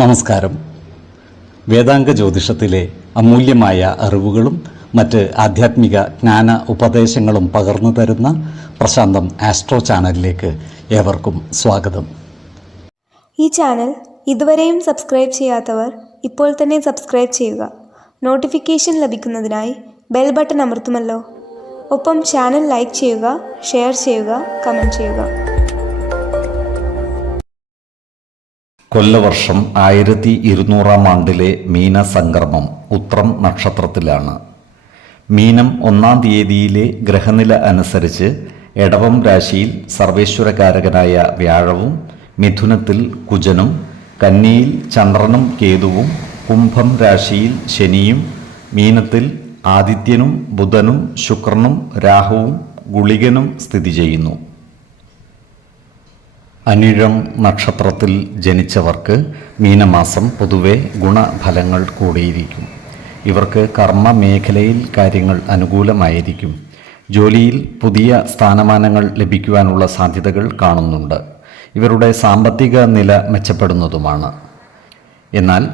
നമസ്കാരം. വേദാംഗ ജ്യോതിഷത്തിലെ അമൂല്യമായ അറിവുകളും മറ്റ് ആധ്യാത്മിക ജ്ഞാന ഉപദേശങ്ങളും പകർന്നു തരുന്ന പ്രശാന്തം ആസ്ട്രോ ചാനലിലേക്ക് ഏവർക്കും സ്വാഗതം. ഈ ചാനൽ ഇതുവരെയും സബ്സ്ക്രൈബ് ചെയ്യാത്തവർ ഇപ്പോൾ തന്നെ സബ്സ്ക്രൈബ് ചെയ്യുക. നോട്ടിഫിക്കേഷൻ ലഭിക്കുന്നതിനായി ബെൽ ബട്ടൺ അമർത്തുമല്ലോ. ഒപ്പം ചാനൽ ലൈക്ക് ചെയ്യുക, ഷെയർ ചെയ്യുക, കമൻറ്റ് ചെയ്യുക. കൊല്ലവർഷം 1200 ആണ്ടിലെ മീനസംക്രമം ഉത്രം നക്ഷത്രത്തിലാണ്. മീനം 1-ാം തീയതിയിലെ ഗ്രഹനില അനുസരിച്ച് എടവം രാശിയിൽ സർവേശ്വരകാരകനായ വ്യാഴവും, മിഥുനത്തിൽ കുജനും, കന്നിയിൽ ചന്ദ്രനും കേതുവും, കുംഭം രാശിയിൽ ശനിയും, മീനത്തിൽ ആദിത്യനും ബുധനും ശുക്രനും രാഹുവും ഗുളികനും സ്ഥിതി ചെയ്യുന്നു. അനിഴം നക്ഷത്രത്തിൽ ജനിച്ചവർക്ക് മീനമാസം പൊതുവെ ഗുണഫലങ്ങൾ കൂടിയിരിക്കും. ഇവർക്ക് കർമ്മ മേഖലയിൽ കാര്യങ്ങൾ അനുകൂലമായിരിക്കും. ജോലിയിൽ പുതിയ സ്ഥാനമാനങ്ങൾ ലഭിക്കുവാനുള്ള സാധ്യതകൾ കാണുന്നുണ്ട്. ഇവരുടെ സാമ്പത്തിക നില മെച്ചപ്പെടുന്നതുമാണ്. എന്നാൽ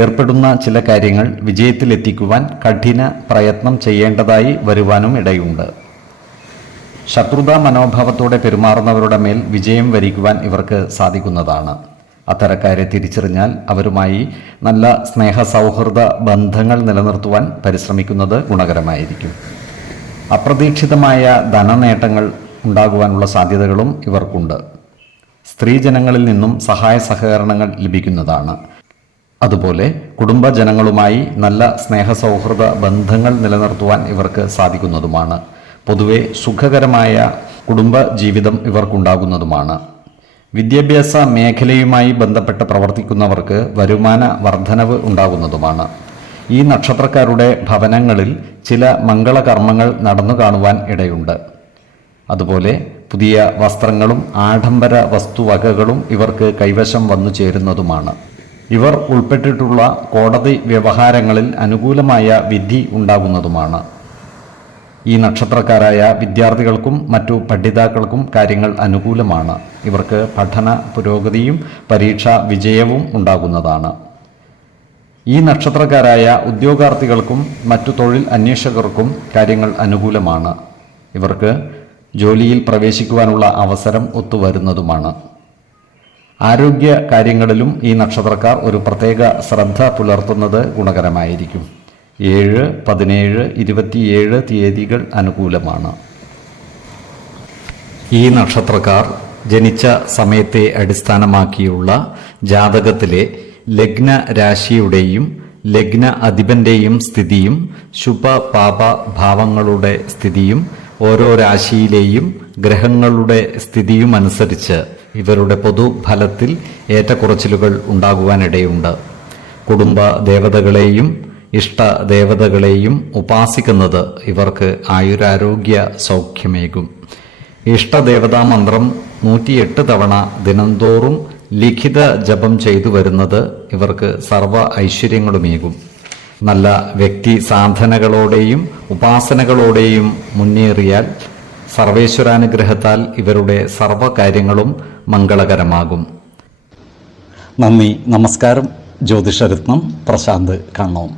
ഏർപ്പെടുന്ന ചില കാര്യങ്ങൾ വിജയത്തിലെത്തിക്കുവാൻ കഠിന പ്രയത്നം ചെയ്യേണ്ടതായി വരുവാനും ഇടയുണ്ട്. ശത്രുതാ മനോഭാവത്തോടെ പെരുമാറുന്നവരുടെ മേൽ വിജയം വരിക്കുവാൻ ഇവർക്ക് സാധിക്കുന്നതാണ്. അത്തരക്കാരെ തിരിച്ചറിഞ്ഞാൽ അവരുമായി നല്ല സ്നേഹസൗഹൃദ ബന്ധങ്ങൾ നിലനിർത്തുവാൻ പരിശ്രമിക്കുന്നത് ഗുണകരമായിരിക്കും. അപ്രതീക്ഷിതമായ ധനനേട്ടങ്ങൾ ഉണ്ടാകുവാനുള്ള സാധ്യതകളും ഇവർക്കുണ്ട്. സ്ത്രീജനങ്ങളിൽ നിന്നും സഹായ സഹകരണങ്ങൾ ലഭിക്കുന്നതാണ്. അതുപോലെ കുടുംബജനങ്ങളുമായി നല്ല സ്നേഹസൗഹൃദ ബന്ധങ്ങൾ നിലനിർത്തുവാൻ ഇവർക്ക് സാധിക്കുന്നതുമാണ്. പൊതുവെ സുഖകരമായ കുടുംബ ജീവിതം ഇവർക്കുണ്ടാകുന്നതുമാണ്. വിദ്യാഭ്യാസ മേഖലയുമായി ബന്ധപ്പെട്ട് പ്രവർത്തിക്കുന്നവർക്ക് വരുമാന വർധനവ് ഉണ്ടാകുന്നതുമാണ്. ഈ നക്ഷത്രക്കാരുടെ ഭവനങ്ങളിൽ ചില മംഗളകർമ്മങ്ങൾ നടന്നു കാണുവാൻ ഇടയുണ്ട്. അതുപോലെ പുതിയ വസ്ത്രങ്ങളും ആഡംബര വസ്തുവകകളും ഇവർക്ക് കൈവശം വന്നു ചേരുന്നതുമാണ്. ഇവർ ഉൾപ്പെട്ടിട്ടുള്ള കോടതി വ്യവഹാരങ്ങളിൽ അനുകൂലമായ വിധി ഉണ്ടാകുന്നതുമാണ്. ഈ നക്ഷത്രക്കാരായ വിദ്യാർത്ഥികൾക്കും മറ്റു പഠിതാക്കൾക്കും കാര്യങ്ങൾ അനുകൂലമാണ്. ഇവർക്ക് പഠന പുരോഗതിയും പരീക്ഷാ വിജയവും ഉണ്ടാകുന്നതാണ്. ഈ നക്ഷത്രക്കാരായ ഉദ്യോഗാർത്ഥികൾക്കും മറ്റു തൊഴിൽ അന്വേഷകർക്കും കാര്യങ്ങൾ അനുകൂലമാണ്. ഇവർക്ക് ജോലിയിൽ പ്രവേശിക്കുവാനുള്ള അവസരം ഒത്തുവരുന്നതുമാണ്. ആരോഗ്യ കാര്യങ്ങളിലും ഈ നക്ഷത്രക്കാർ ഒരു പ്രത്യേക ശ്രദ്ധ പുലർത്തുന്നത് ഗുണകരമായിരിക്കും. 7, 17, 27 തീയതികൾ അനുകൂലമാണ്. ഈ നക്ഷത്രക്കാർ ജനിച്ച സമയത്തെ അടിസ്ഥാനമാക്കിയുള്ള ജാതകത്തിലെ ലഗ്ന രാശിയുടെയും ലഗ്ന അധിപന്റെയും സ്ഥിതിയും ശുഭ പാപ ഭാവങ്ങളുടെ സ്ഥിതിയും ഓരോ രാശിയിലെയും ഗ്രഹങ്ങളുടെ സ്ഥിതിയുമനുസരിച്ച് ഇവരുടെ പൊതുഫലത്തിൽ ഏറ്റക്കുറച്ചിലുകൾ ഉണ്ടാകുവാനിടയുണ്ട്. കുടുംബ ദേവതകളെയും ഇഷ്ടദേവതകളെയും ഉപാസിക്കുന്നത് ഇവർക്ക് ആയുരാരോഗ്യ സൗഖ്യമേകും. ഇഷ്ടദേവതാ മന്ത്രം 108 തവണ ദിനംതോറും ലിഖിത ജപം ചെയ്തു വരുന്നത് ഇവർക്ക് സർവ്വ ഐശ്വര്യങ്ങളുമേകും. നല്ല വ്യക്തി സാധനകളോടെയും ഉപാസനകളോടെയും മുന്നേറിയാൽ സർവേശ്വരാനുഗ്രഹത്താൽ ഇവരുടെ സർവ്വകാര്യങ്ങളും മംഗളകരമാകും. നന്ദി, നമസ്കാരം. ജ്യോതിഷരത്നം പ്രശാന്ത് കണ്ണോം.